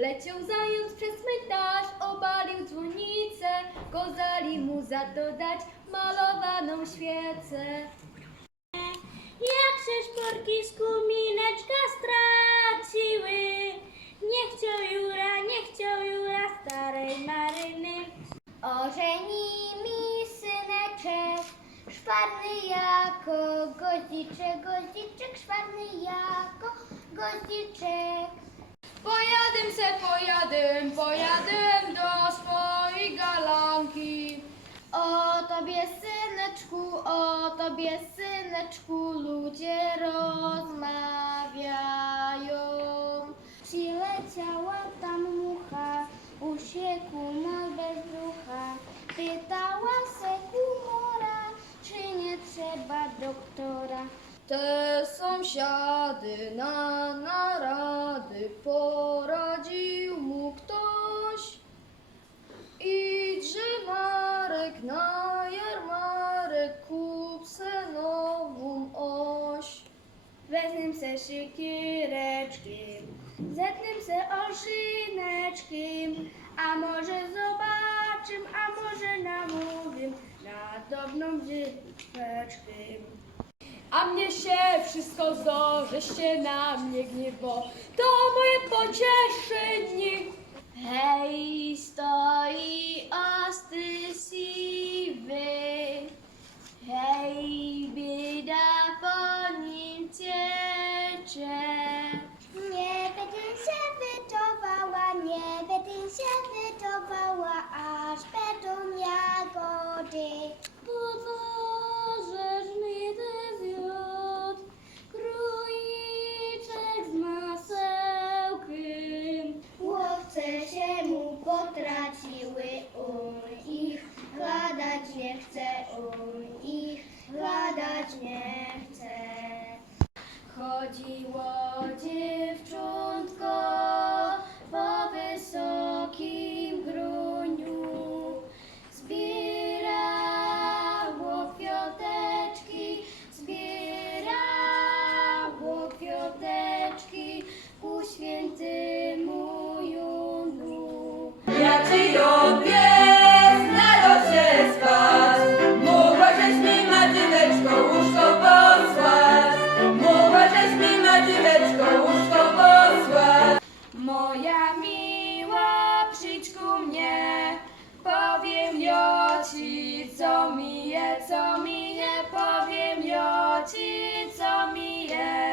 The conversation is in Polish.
Leciał zając przez cmentarz, obalił dzwonnicę, kozali mu za to dać malowaną świecę. Jak się szporki z kumineczka straciły, nie chciał Jura, nie chciał Jura starej maryny. Ożeni mi syneczek, szwarny jako goździczek, goździczek, szwarny jako goździczek. Pojadem se, pojadem, pojadem do swojej galanki. O tobie syneczku, o tobie syneczku ludzie rozmawiają. Przyleciała tam mucha, usiekł mol bez ducha. Pytała se czy nie trzeba doktora. Te sąsiady na narady poradził mu ktoś. Idźże Marek na jarmarek, kup se nową oś. Wezmę se szykiereczkiem, zetnę se olszyneczkiem, a może zobaczym, a może namówię na dobrą dzieweczkę. A mnie się wszystko zdo, żeście na mnie gniewo, to moje pocieszenie. Hej, stoi ostry siwy, hej, bieda po nim ciecze. Nie będę się wydawała, nie będę się wydawała, aż będą jagody. Potraciły, on ich gadać nie chce, on ich gadać nie chce. Chodziło przyjdź ku mnie, powiem co mi je, co mi je, powiem joci, co mi je.